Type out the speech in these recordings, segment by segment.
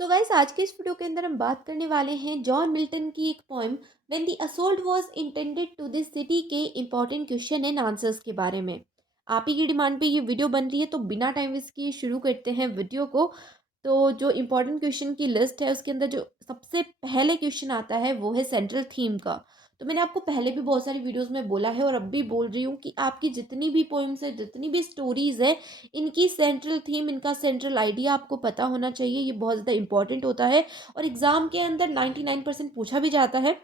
So guys, आज के इस वीडियो के अंदर हम बात करने वाले हैं जॉन मिल्टन की एक poem when the assault was intended to this city के इंपॉर्टेंट क्वेश्चन एंड आंसर्स के बारे में। आप ही की डिमांड पे ये वीडियो बन रही है, तो बिना टाइम वेस्ट किए शुरू करते हैं वीडियो को। तो जो इंपॉर्टेंट क्वेश्चन की लिस्ट है उसके अंदर जो सबसे पहले क्वेश्चन आता है वो है सेंट्रल थीम का। तो मैंने आपको पहले भी बहुत सारी वीडियोस में बोला है और अब भी बोल रही हूँ कि आपकी जितनी भी पोइम्स है, जितनी भी स्टोरीज है, इनकी सेंट्रल थीम, इनका सेंट्रल आइडिया आपको पता होना चाहिए। ये बहुत ज़्यादा इंपॉर्टेंट होता है और एग्जाम के अंदर 99% पूछा भी जाता है।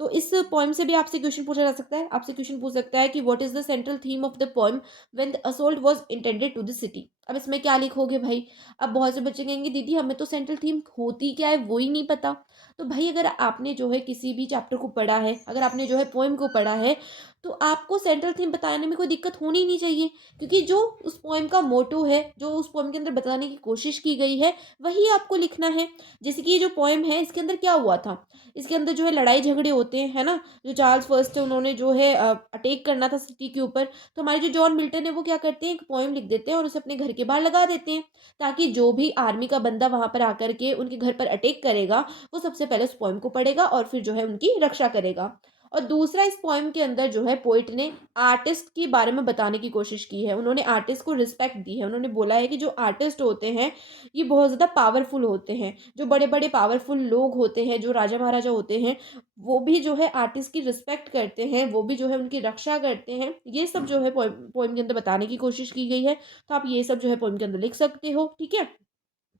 तो इस पोएम से भी आपसे क्वेश्चन पूछा जा सकता है। आपसे क्वेश्चन पूछ सकता है कि what is the central theme of the poem when the assault was intended to the city. अब इसमें क्या लिखोगे भाई? अब बहुत से बच्चे कहेंगे दीदी हमें तो सेंट्रल थीम होती क्या है वो ही नहीं पता। तो भाई अगर आपने जो है किसी भी चैप्टर को पढ़ा है, अगर आपने जो है पोएम को पढ़ा है, तो आपको सेंट्रल थीम बताने में कोई दिक्कत होनी ही नहीं चाहिए। क्योंकि जो उस पोएम का मोटो है, जो उस पोएम के अंदर बताने की कोशिश की गई है, वही आपको लिखना है। जैसे कि ये जो पोएम है इसके अंदर क्या हुआ था, इसके अंदर जो है लड़ाई झगड़े होते हैं, है ना। जो चार्ल्स फर्स्ट है उन्होंने जो है अटैक करना था सिटी के ऊपर। तो हमारे जो जॉन मिल्टन है वो क्या करते हैं, एक पोएम लिख देते हैं और उसे अपने घर के बाहर लगा देते हैं, ताकि जो भी आर्मी का बंदा वहां पर आकर के उनके घर पर अटैक करेगा, वो सबसे पहले उस पोएम को पढ़ेगा और फिर जो है उनकी रक्षा करेगा। और दूसरा, इस पोएम के अंदर जो है पोइट ने आर्टिस्ट के बारे में बताने की कोशिश की है। उन्होंने आर्टिस्ट को रिस्पेक्ट दी है। उन्होंने बोला है कि जो आर्टिस्ट होते हैं ये बहुत ज़्यादा पावरफुल होते हैं। जो बड़े बड़े पावरफुल लोग होते हैं, जो राजा महाराजा होते हैं, वो भी जो है आर्टिस्ट की रिस्पेक्ट करते हैं, वो भी जो है उनकी रक्षा करते हैं। ये सब जो है पोएम पोएम के अंदर बताने की कोशिश की गई है। तो आप ये सब जो है पोएम के अंदर लिख सकते हो, ठीक है।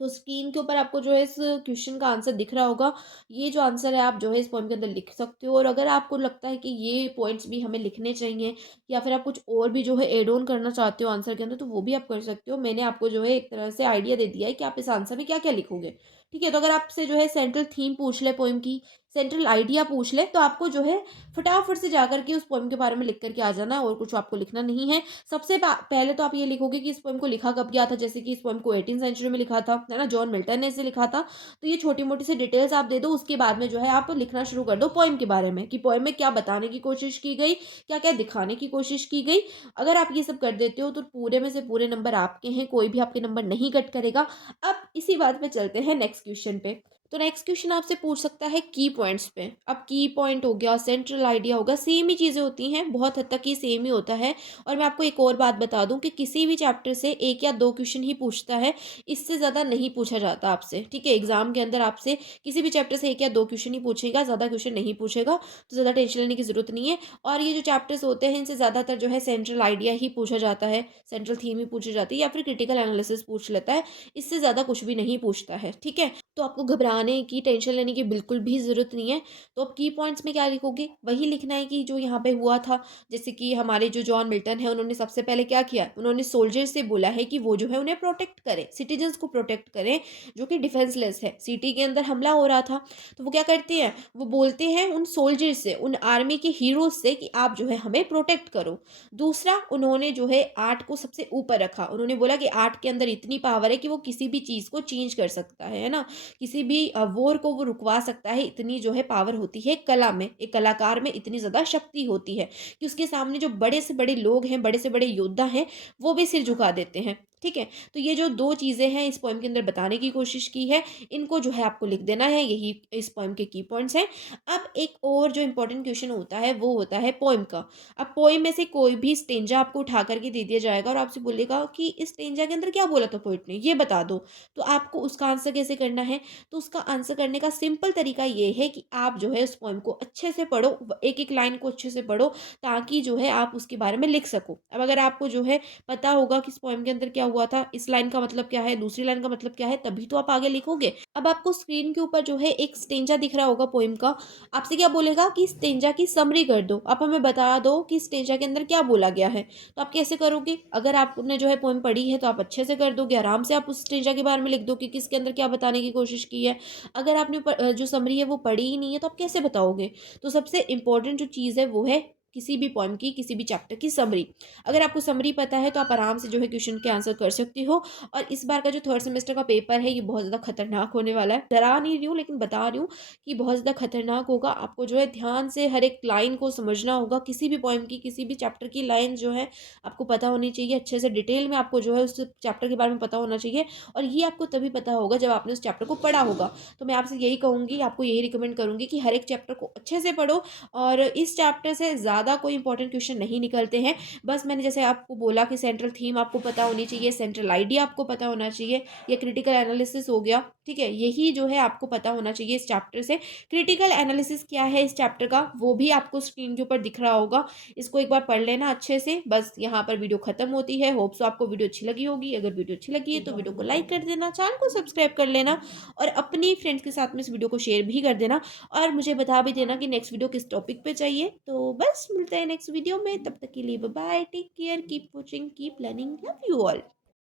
तो स्क्रीन के ऊपर आपको जो है इस क्वेश्चन का आंसर दिख रहा होगा। ये जो आंसर है आप जो है इस पोएम के अंदर लिख सकते हो। और अगर आपको लगता है कि ये पॉइंट्स भी हमें लिखने चाहिए, या फिर आप कुछ और भी जो है एड ऑन करना चाहते हो आंसर के अंदर, तो वो भी आप कर सकते हो। मैंने आपको जो है एक तरह से आइडिया दे दिया है कि आप इस आंसर में क्या क्या लिखोगे, ठीक है। तो अगर आपसे जो है सेंट्रल थीम पूछ ले पोएम की, सेंट्रल आइडिया पूछ ले, तो आपको जो है फटाफट से जाकर के उस पोएम के बारे में लिख करके आ जाना, और कुछ आपको लिखना नहीं है। सबसे पहले तो आप ये लिखोगे कि इस पोएम को लिखा कब गया था। जैसे कि इस पोएम को 18 सेंचुरी में लिखा था, है ना, जॉन मिल्टन ने इसे लिखा था। तो ये छोटी मोटी सी डिटेल्स आप दे दो। उसके बाद में जो है आप लिखना शुरू कर दो पोएम के बारे में, कि पोएम में क्या बताने की कोशिश की गई, क्या क्या दिखाने की कोशिश की गई। अगर आप ये सब कर देते हो तो पूरे में से पूरे नंबर आपके हैं, कोई भी आपके नंबर नहीं कट करेगा। अब इसी बात पे चलते हैं नेक्स्ट क्वेश्चन पे। तो नेक्स्ट क्वेश्चन आपसे पूछ सकता है की पॉइंट्स पे। अब की पॉइंट हो गया, सेंट्रल आइडिया होगा, सेम ही चीज़ें होती हैं, बहुत हद तक ये सेम ही होता है। और मैं आपको एक और बात बता दूं कि किसी भी चैप्टर से एक या दो क्वेश्चन ही पूछता है, इससे ज़्यादा नहीं पूछा जाता आपसे, ठीक है। एग्जाम के अंदर आपसे किसी भी चैप्टर से एक या दो क्वेश्चन ही पूछेगा, ज़्यादा क्वेश्चन नहीं पूछेगा। तो ज़्यादा टेंशन लेने की ज़रूरत नहीं है। और ये जो चैप्टर्स होते हैं इनसे ज़्यादातर जो है सेंट्रल आइडिया ही पूछा जाता है, सेंट्रल थीम ही पूछी जाती है, या फिर क्रिटिकल एनालिसिस पूछ लेता है। इससे ज़्यादा कुछ भी नहीं पूछता है, ठीक है। तो आपको घबराने की, टेंशन लेने की बिल्कुल भी ज़रूरत नहीं है। तो अब की पॉइंट्स में क्या लिखोगे, वही लिखना है कि जो यहाँ पे हुआ था। जैसे कि हमारे जो जॉन मिल्टन है उन्होंने सबसे पहले क्या किया, उन्होंने सोल्जर से बोला है कि वो जो है उन्हें प्रोटेक्ट करें, सिटीजन्स को प्रोटेक्ट करें जो कि डिफेंसलेस है। सिटी के अंदर हमला हो रहा था, तो वो क्या करते हैं, वो बोलते हैं उन सोल्जर से, उन आर्मी के हीरोज से कि आप जो है हमें प्रोटेक्ट करो। दूसरा, उन्होंने जो है आर्ट को सबसे ऊपर रखा। उन्होंने बोला कि आर्ट के अंदर इतनी पावर है कि वो किसी भी चीज़ को चेंज कर सकता है ना, किसी भी वॉर को वो रुकवा सकता है। इतनी जो है पावर होती है कला में, एक कलाकार में इतनी ज़्यादा शक्ति होती है कि उसके सामने जो बड़े से बड़े लोग हैं, बड़े से बड़े योद्धा हैं, वो भी सिर झुका देते हैं, ठीक है। तो ये जो दो चीज़ें हैं इस पोएम के अंदर बताने की कोशिश की है, इनको जो है आपको लिख देना है। यही इस पोएम के की पॉइंट्स हैं। अब एक और जो इंपॉर्टेंट क्वेश्चन होता है वो होता है पोएम का। अब पोएम में से कोई भी स्टेंजा आपको उठा करके दे दिया जाएगा और आपसे बोलेगा कि इस स्टेंजा के अंदर क्या बोला था पोइट ने, ये बता दो। तो आपको उसका आंसर कैसे करना है? तो उसका आंसर करने का सिंपल तरीका ये है कि आप जो है उस पोएम को अच्छे से पढ़ो, एक एक लाइन को अच्छे से पढ़ो, ताकि जो है आप उसके बारे में लिख सको। अब अगर आपको जो है पता होगा कि इस पोएम के अंदर क्या हुआ था, इस लाइन का मतलब क्या है, दूसरी लाइन का मतलब क्या है, तभी तो आप आगे लिखोगे। अब आपको स्क्रीन के ऊपर जो है एक स्टेंजा दिख रहा होगा पोएम का। आपसे क्या बोलेगा कि स्टेंजा की समरी कर दो, आप हमें बता दो कि स्टेंजा के अंदर क्या बोला गया है। तो आप कैसे करोगे? अगर आपने जो है पोएम पढ़ी है तो आप अच्छे से कर दोगे, आराम से आप उस स्टेंजा के बारे में लिख दो कि किसके अंदर क्या बताने की कोशिश की है। अगर आपने जो समरी है वो पढ़ी ही नहीं है तो आप कैसे बताओगे? तो सबसे इम्पोर्टेंट जो चीज़ है वो है किसी भी पोएम की, किसी भी चैप्टर की समरी। अगर आपको समरी पता है तो आप आराम से जो है क्वेश्चन के आंसर कर सकते हो। और इस बार का जो थर्ड सेमेस्टर का पेपर है ये बहुत ज़्यादा खतरनाक होने वाला है। डरा नहीं रही हूँ लेकिन बता रही हूँ कि बहुत ज़्यादा खतरनाक होगा। आपको जो है ध्यान से हर एक लाइन को समझना होगा। किसी भी पोएम की, किसी भी चैप्टर की लाइन जो है आपको पता होनी चाहिए। अच्छे से डिटेल में आपको जो है उस चैप्टर के बारे में पता होना चाहिए। और ये आपको तभी पता होगा जब आपने उस चैप्टर को पढ़ा होगा। तो मैं आपसे यही कहूँगी, आपको यही रिकमेंड करूँगी कि हर एक चैप्टर को अच्छे से पढ़ो। और इस चैप्टर से ज़्यादा कोई इंपॉर्टेंट क्वेश्चन नहीं निकलते हैं। बस मैंने जैसे आपको बोला कि सेंट्रल थीम आपको पता होनी चाहिए, सेंट्रल आइडिया आपको पता होना चाहिए, ये क्रिटिकल एनालिसिस हो गया, ठीक है, यही जो है आपको पता होना चाहिए इस चैप्टर से। क्रिटिकल एनालिसिस क्या है इस चैप्टर का वो भी आपको स्क्रीन के ऊपर दिख रहा होगा। इसको एक बार पढ़ लेना अच्छे से। बस यहाँ पर वीडियो खत्म होती है। होप सो आपको वीडियो अच्छी लगी होगी। अगर वीडियो अच्छी लगी है तो वीडियो को लाइक कर देना, चैनल को सब्सक्राइब कर लेना और अपनी फ्रेंड्स के साथ में इस वीडियो को शेयर भी कर देना। और मुझे बता भी देना कि नेक्स्ट वीडियो किस टॉपिक पे चाहिए। तो बस मिलते हैं नेक्स्ट वीडियो में, तब तक के लिए bye bye, take care, keep watching, keep learning, love you all.